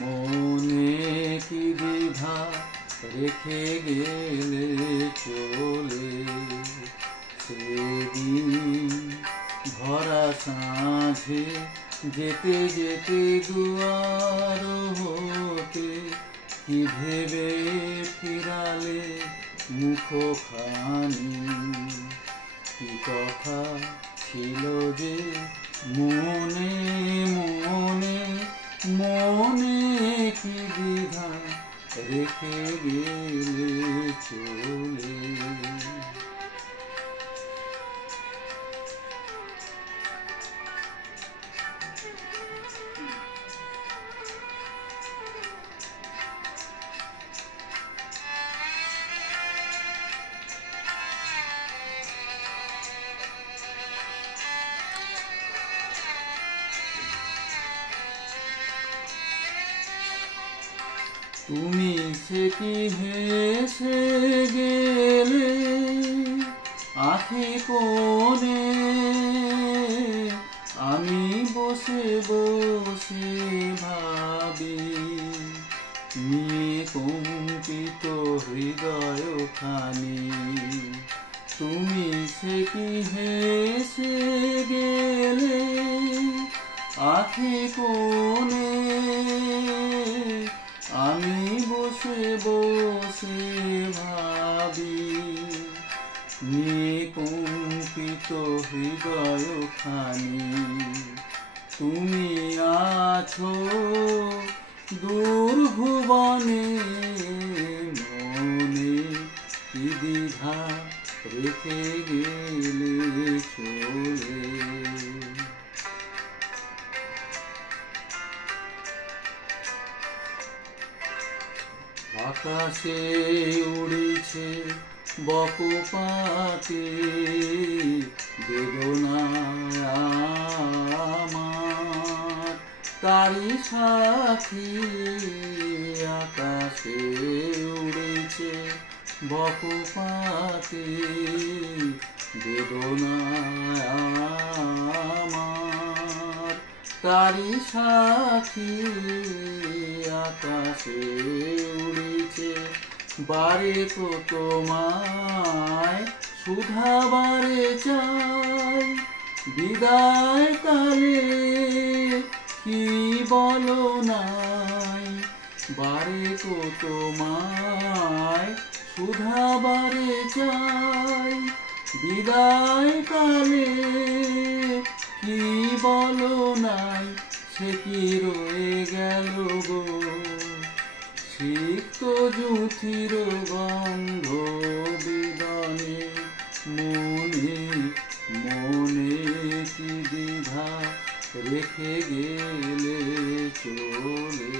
মনে কি দ্বিধা রেখে গেলে চলে, সেদিন ভরা সাঁঝে যেতে যেতে দুয়ার হতে কি ভেবে ফিরালে মুখখানি। কি কথা ছিল যে মনে মনে, মনে কি দ্বিধা রেখে গেলে চলে। তুমি সে কি হেসে গেলে আঁখি কোণে, আমি বসে বসে ভাবি নিয়ে কম্পিত হৃদয় খানি। তুমি সে কি হেসে গেলে আঁখি কোণে, আমি বসে বসে ভাবি নিয়ে কম্পিত হৃদয় খানি। তুমি আছো দূর ভুবনে, মনে কি দ্বিধা রেখে গেলে চলে। আকাশে উড়েছে বকপাতে বেদনায় আমার, তারি সাথী। আকাশে উড়েছে বকপাতে বেদনায় আমার, তারি সাথী। আকাশে উড়েছে বারে তো তোমায় শুধাবারে চাই, বিদায় কালে কি বলো নাই। বারে তো তোমায় শুধাবারে চাই, বিদায় কালে কি বলো নাই। সে কি রয়ে গেল গো সিক্ত জুথির গন্ধ বিদনে, মনে মনে কি দ্বিধা রেখে গেলে চলে।